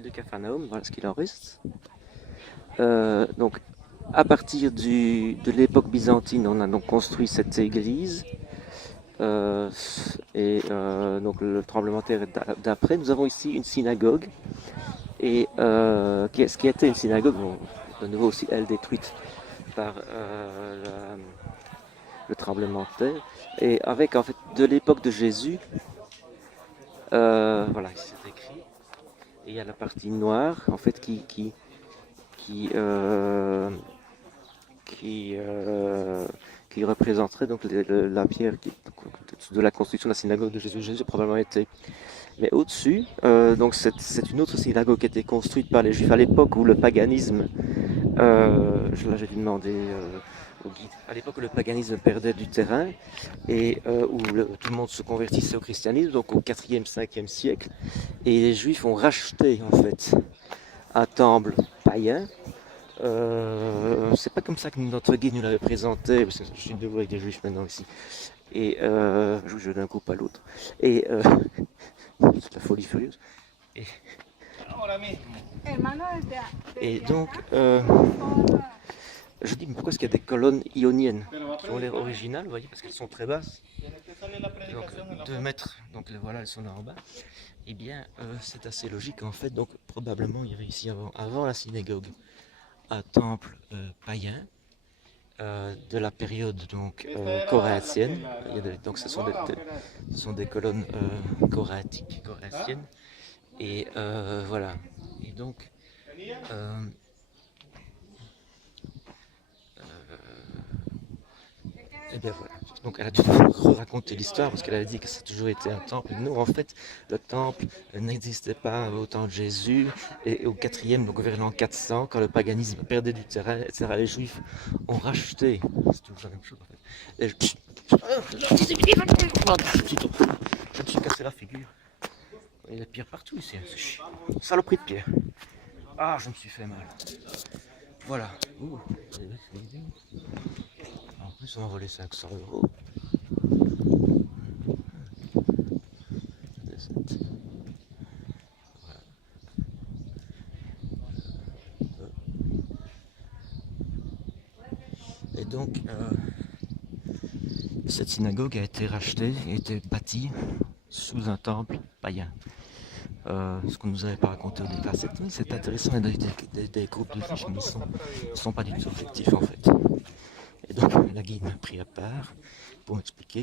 ville de Capharnaüm, voilà ce qu'il en reste. Donc, à partir de l'époque byzantine, on a donc construit cette église. Donc le tremblement de terre d'après, nous avons ici une synagogue, et ce qui était une synagogue, bon, de nouveau aussi elle détruite par le tremblement de terre, et avec en fait de l'époque de Jésus, voilà, c'est écrit, et il y a la partie noire en fait qui, euh, qui, euh, qui représenterait donc la pierre de la construction de la synagogue de Jésus. Jésus a probablement été. Mais au-dessus, donc c'est une autre synagogue qui a été construite par les Juifs à l'époque où le paganisme, là j'ai dû demander au guide, à l'époque où le paganisme perdait du terrain et où tout le monde se convertissait au christianisme, donc au 4e, 5e siècle, et les Juifs ont racheté en fait un temple païen. C'est pas comme ça que notre guide nous l'avait présenté, parce que je suis debout avec des juifs maintenant ici. Et je joue d'un coup à l'autre. Et c'est la folie furieuse. Et, et donc, je dis, mais pourquoi est-ce qu'il y a des colonnes ioniennes qui ont l'air originales, vous voyez, parce qu'elles sont très basses. Donc 2 mètres, donc voilà, elles sont là en bas. Eh bien, c'est assez logique en fait. Donc probablement il y avait ici avant la synagogue un temple païen de la période donc corinthienne. Donc ce sont des colonnes corinthiennes. Et voilà. Et donc euh, et bien voilà. Donc elle a dû raconter l'histoire parce qu'elle avait dit que ça a toujours été un temple. Non, en fait, le temple n'existait pas au temps de Jésus. Et au 4e, donc vers l'an 400, quand le paganisme perdait du terrain, etc., les Juifs ont racheté. C'est toujours la même chose en fait. Je me suis cassé la figure. Il y a des pierres partout ici. C'est chiant. Saloperie de pierre. Ah, je me suis fait mal. Voilà. Ouh. En plus, on m'a volé 500 €. Et donc, cette synagogue a été rachetée, a été bâtie sous un temple païen. Ce qu'on ne nous avait pas raconté au départ. C'est intéressant, il y a des groupes de fiches, mais ils ne sont pas du tout objectifs en fait. Et donc, la guide m'a pris à part pour m'expliquer